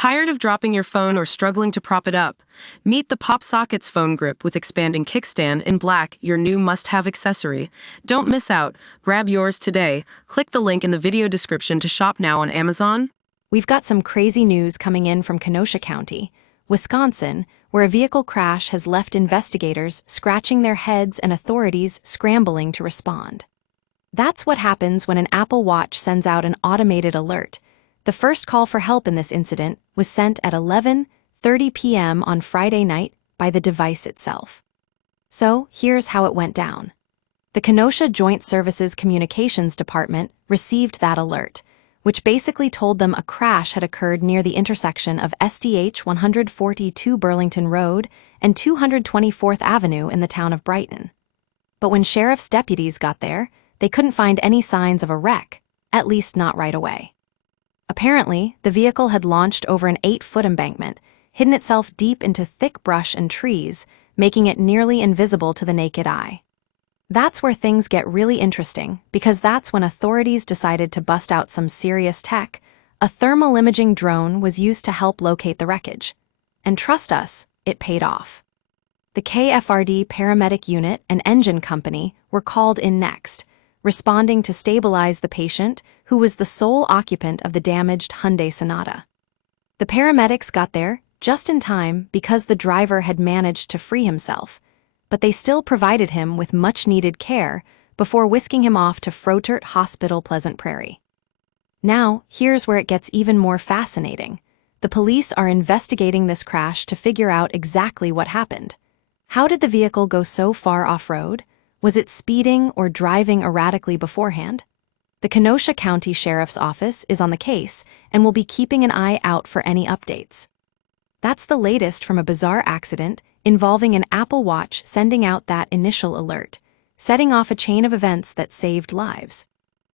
Tired of dropping your phone or struggling to prop it up? Meet the Pop Sockets phone grip with expanding kickstand in black, your new must-have accessory. Don't miss out. Grab yours today. Click the link in the video description to shop now on Amazon. We've got some crazy news coming in from Kenosha County, Wisconsin, where a vehicle crash has left investigators scratching their heads and authorities scrambling to respond. That's what happens when an Apple Watch sends out an automated alert. The first call for help in this incident was sent at 11:30 p.m. on Friday night by the device itself. So, here's how it went down. The Kenosha Joint Services Communications Department received that alert, which basically told them a crash had occurred near the intersection of SDH 142 Burlington Road and 224th Avenue in the town of Brighton. But when sheriff's deputies got there, they couldn't find any signs of a wreck, at least not right away. Apparently, the vehicle had launched over an 8-foot embankment, hidden itself deep into thick brush and trees, making it nearly invisible to the naked eye. That's where things get really interesting, because that's when authorities decided to bust out some serious tech. A thermal imaging drone was used to help locate the wreckage. And trust us, it paid off. The KFRD paramedic unit and engine company were called in next, responding to stabilize the patient, who was the sole occupant of the damaged Hyundai Sonata. The paramedics got there just in time because the driver had managed to free himself, but they still provided him with much-needed care before whisking him off to Froedtert Hospital, Pleasant Prairie. Now, here's where it gets even more fascinating. The police are investigating this crash to figure out exactly what happened. How did the vehicle go so far off-road? Was it speeding or driving erratically beforehand? The Kenosha County Sheriff's Office is on the case and will be keeping an eye out for any updates. That's the latest from a bizarre accident involving an Apple Watch sending out that initial alert, setting off a chain of events that saved lives.